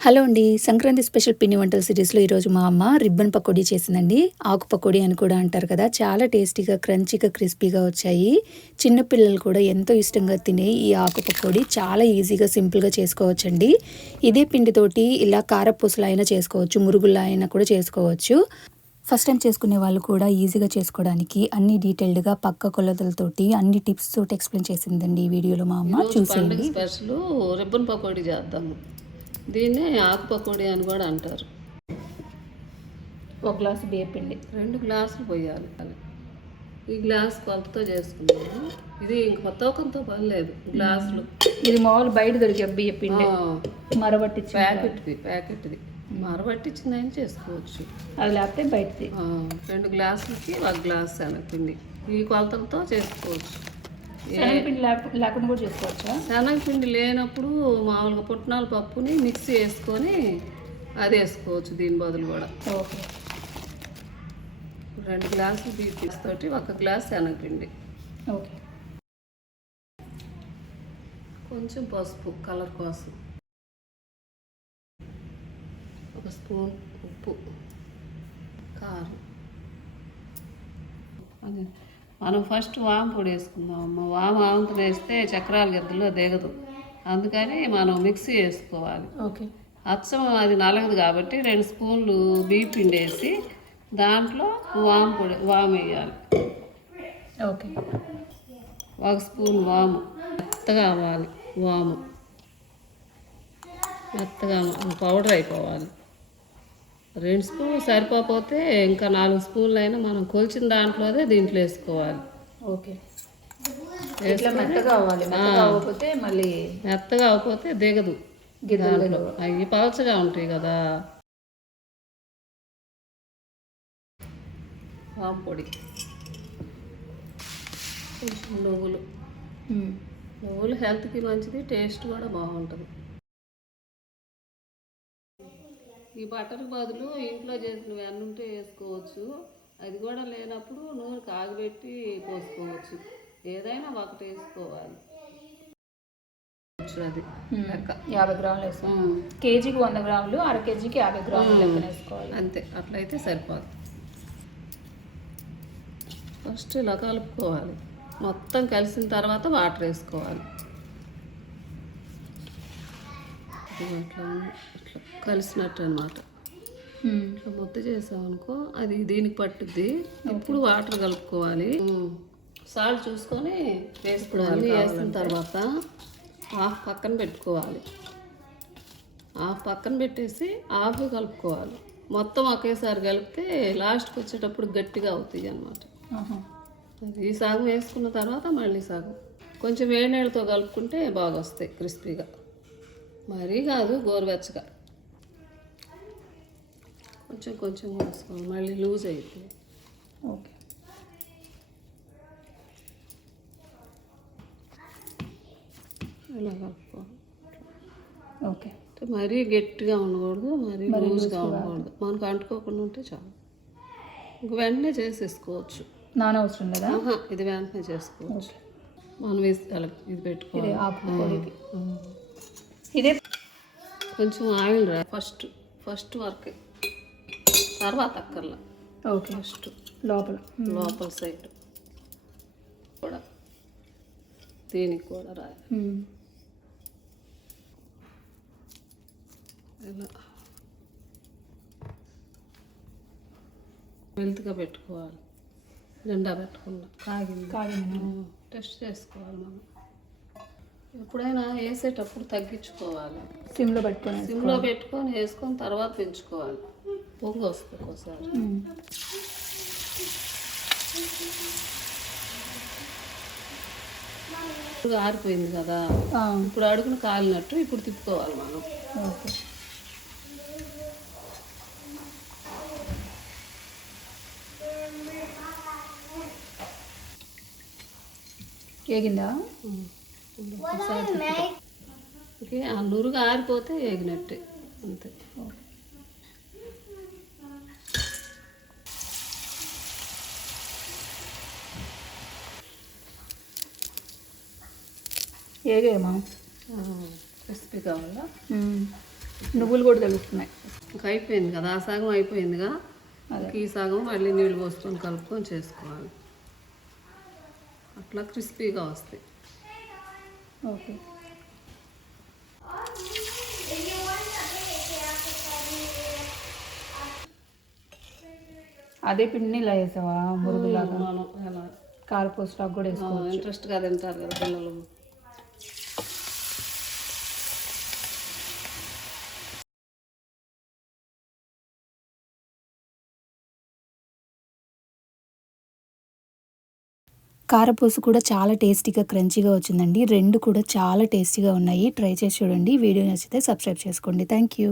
Hello అండి. Sankranti special పిండి వంటల సిరీస్లో ఈరోజు మా అమ్మ రిబ్బన్ పకోడీ చేసిందండి. ఆకు పకోడీ అని కూడా అంటారు కదా. చాలా టేస్టీగా క్రంచీగా క్రిస్పీగా వచ్చాయి. చిన్నపిల్లలు కూడా ఎంతో ఇష్టంగా తినే ఈ ఆకు పకోడీ చాలా ఈజీగా సింపుల్గా చేసుకోవచ్చండి. ఇదే పిండితోటి ఇలా కారపూసలు అయినా చేసుకోవచ్చు మురుగులా అయినా కూడా చేసుకోవచ్చు. ఫస్ట్ టైం చేసుకునే వాళ్ళు కూడా ఈజీగా చేసుకోవడానికి అన్ని డీటెయిల్డ్గా పక్క కొలతలతోటి అన్ని టిప్స్ తోటి ఎక్స్ప్లెయిన్ చేసిందండి ఈ వీడియోలో మా అమ్మ. చూసేయండి. స్పెషల్ రిబ్బన్ పకోడీ చేద్దాము. దీన్నే ఆకు పకోడీ అని కూడా అంటారు. ఒక గ్లాసు బియ్య పిండి. రెండు గ్లాసులు పోయాలి ఈ గ్లాస్ కొలతతో చేసుకున్నాము ఇది ఇంక కొత్తకంతో పని లేదు. గ్లాసులు. ఇది మామూలు బయట దొరికే బియ్య పిండి. ఆ, మరబట్టించి ప్యాకెట్ది ప్యాకెట్ది. మరబట్టించిందని చేసుకోవచ్చు. అది లేకపోతే బయటది. రెండు గ్లాసులకి ఒక గ్లాస్ శనగపిండి ఈ కొలతలతో చేసుకోవచ్చు. శనగపిండి లేకుండా కూడా చేసుకోవచ్చా? శనగపిండి లేనప్పుడు మామూలుగా పుట్నాల పప్పుని మిక్సీ వేసుకొని అది వేసుకోవచ్చు దీని బదులు కూడా. ఓకే. రెండు గ్లాసులు బీపీస్ తోటి ఒక గ్లాస్ శనగపిండి. ఓకే. కొంచెం పసుపు కలర్ కోసం. ఒక స్పూన్ ఉప్పు కారం. అది. మనం ఫస్ట్ వాము పొడి వేసుకుందాం అమ్మ. వాము ఆవంతో వేస్తే చక్రాల గిద్దలో దిగదు. అందుకని మనం మిక్సీ వేసుకోవాలి ఓకే. అచ్చం అది నలగదు కాబట్టి రెండు స్పూన్లు బియ్య పిండి వేసి దాంట్లో వాము పొడి వాము వేయాలి. ఓకే. ఒక స్పూన్ వాము. మెత్తగా అవ్వాలి వాము. మెత్తగా పౌడర్ అయిపోవాలి. రెండు స్పూన్లు సరిపోతే ఇంకా నాలుగు స్పూన్లు అయినా మనం కొలిచిన దాంట్లోనే దీంట్లో వేసుకోవాలి. ఓకే. ఇట్లా మెత్తగా అవ్వాలి. మెత్తగా అవ్వకపోతే మళ్ళీ మెత్తగా అవ్వకపోతే దిగదు అవి పలచగా ఉంటాయి కదా. వాము పొడి. కొంచెం నువ్వులు. నువ్వులు హెల్త్కి మంచిది టేస్ట్ కూడా బాగుంటుంది. ఈ బటర్ బదులు ఇంట్లో చేసినవి అన్నీ ఉంటే వేసుకోవచ్చు. అది కూడా లేనప్పుడు నూనె కాగబెట్టి పోసుకోవచ్చు. ఏదైనా ఒకటి వేసుకోవాలి. అది లెక్క. యాభై గ్రాములు ఉమ్, కేజీకి వంద గ్రాములు అర కేజీకి యాభై గ్రాములు లెక్కన వేసుకోవాలి. అంతే అట్లయితే సరిపోదు. ఫస్ట్ ఇలా కలుపుకోవాలి. మొత్తం కలిసిన తర్వాత వాటర్ వేసుకోవాలి. ఇది అట్లా కలిసినట్టు అనమాట ఇట్లా ముద్ద చేసామనుకో అది దీనికి పట్టుద్ది. ఇప్పుడు వాటర్ కలుపుకోవాలి. సాల్ట్ చూసుకొని వేసుకోవాలి వేసిన తర్వాత హాఫ్ పక్కన పెట్టుకోవాలి. హాఫ్ పక్కన పెట్టేసి హాఫ్ కలుపుకోవాలి. మొత్తం ఒకేసారి కలిపితే లాస్ట్కి వచ్చేటప్పుడు గట్టిగా అవుతాయి అన్నమాట. ఈ సగం వేసుకున్న తర్వాత మళ్ళీ సగం. కొంచెం వేడి నీళ్ళతో కలుపుకుంటే బాగా వస్తాయి క్రిస్పీగా. మరీ కాదు గోరువెచ్చగా. కొంచెం కొంచెం వేసుకోవాలి. మళ్ళీ లూజ్ అయిపోయి. ఓకే. ఇలా కలుపుకోవాలి. ఓకే. మరీ గట్టిగా ఉండకూడదు మరీ లూజ్గా ఉండకూడదు. మనకు అంటుకోకుండా ఉంటే చాలు. ఇంక వెంటనే చేసేసుకోవచ్చు. నాన అవసరం లేదా ఇది వెంటనే చేసుకోవచ్చు. మనం వేసి ఇది పెట్టుకోవాలి. ఇదే కొంచెం ఆయిల్ రా ఫస్ట్ ఫస్ట్ వర్క్. తర్వాత అక్కర్లా ఓకే. ఫస్ట్. లోపల. లోపల సైడ్. కూడా. దీనికి కూడా రాయాలి. ఇలా. వెల్త్గా పెట్టుకోవాలి. నిండా పెట్టకుండా కాగింది. కాగింది. టెస్ట్ చేసుకోవాలి మనం. ఎప్పుడైనా వేసేటప్పుడు తగ్గించుకోవాలి. సిమ్లో పెట్టుకొని సిమ్లో పెట్టుకొని వేసుకొని తర్వాత పెంచుకోవాలి. పొంగు వస్తుంది ఒకసారి. ఇప్పుడు ఆరిపోయింది కదా ఆ, ఇప్పుడు అడుగును కాలినట్టు ఇప్పుడు తిప్పుకోవాలి మనం ఓకే ఏగిందా. ఓకే ఆ నురుగు ఆరిపోతే ఏగినట్టే అంతే ఏగేమా క్రిస్పీ కావాలా. నువ్వులు కూడా తెలుస్తున్నాయి. ఇంకా అయిపోయింది కదా ఆ సగం అయిపోయిందిగా? ఈ సగం మళ్ళీ నీళ్ళు పోసుకొని కలుపుకొని చేసుకోవాలి. అట్లా క్రిస్పీగా వస్తాయి. ఓకే. అదే పిండిని ఇలా వేసావా? మురుగులాగా. కారపూస కూడా వేసుకో ఇంట్రెస్ట్గా తింటారు కదా పిల్లలు. కారపూస కూడా చాలా టేస్టీగా క్రంచీగా వచ్చిందండి. రెండు కూడా చాలా టేస్టీగా ఉన్నాయి. ట్రై చేసి చూడండి. వీడియో నచ్చితే సబ్స్క్రైబ్ చేసుకోండి. Thank you